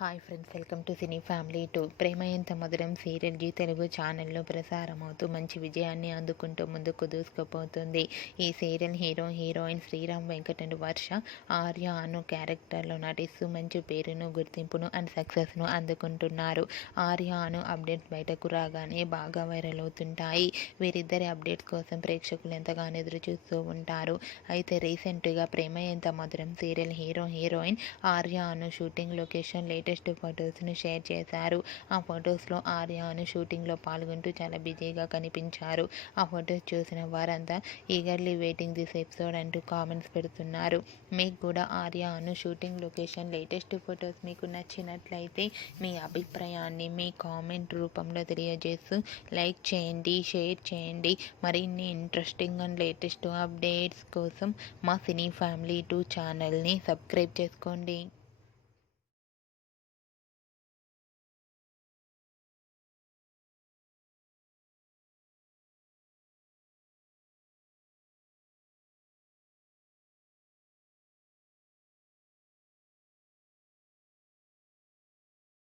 Hi friends, welcome to cine family two. Prema Entha Madhuram serial G Telugu ఛానల్లో ప్రసారమవుతూ మంచి విజయాన్ని అందుకుంటూ ముందుకు దూసుకుపోతుంది. ఈ serial heroine Sriram Venkat and Varsha Arya Anu క్యారెక్టర్లో నటిస్తూ మంచి పేరును, గుర్తింపును అండ్ సక్సెస్ను అందుకుంటున్నారు. ఆర్య అను అప్డేట్స్ బయటకు రాగానే బాగా వైరల్ అవుతుంటాయి. వీరిద్దరి అప్డేట్స్ కోసం ప్రేక్షకులు ఎంతగానో ఎదురు చూస్తూ ఉంటారు. అయితే రీసెంట్గా ప్రేమ ఎంత మధురం సీరియల్ హీరోయిన్ ఆర్య అను షూటింగ్ లొకేషన్ లేటెస్ట్ ఫొటోస్ను షేర్ చేశారు. ఆ ఫొటోస్లో ఆర్య అను షూటింగ్లో పాల్గొంటూ చాలా బిజీగా కనిపించారు. ఆ ఫొటోస్ చూసిన వారంతా ఈగర్లీ వెయిటింగ్ దిస్ ఎపిసోడ్ అంటూ కామెంట్స్ పెడుతున్నారు. మీకు కూడా ఆర్య అను షూటింగ్ లొకేషన్ లేటెస్ట్ ఫొటోస్ మీకు నచ్చినట్లయితే మీ అభిప్రాయాన్ని మీ కామెంట్ రూపంలో తెలియజేస్తూ లైక్ చేయండి, షేర్ చేయండి. మరిన్ని ఇంట్రెస్టింగ్ అండ్ లేటెస్ట్ అప్డేట్స్ కోసం మా సినీ ఫ్యామిలీ 2 ఛానల్ని సబ్స్క్రైబ్ చేసుకోండి.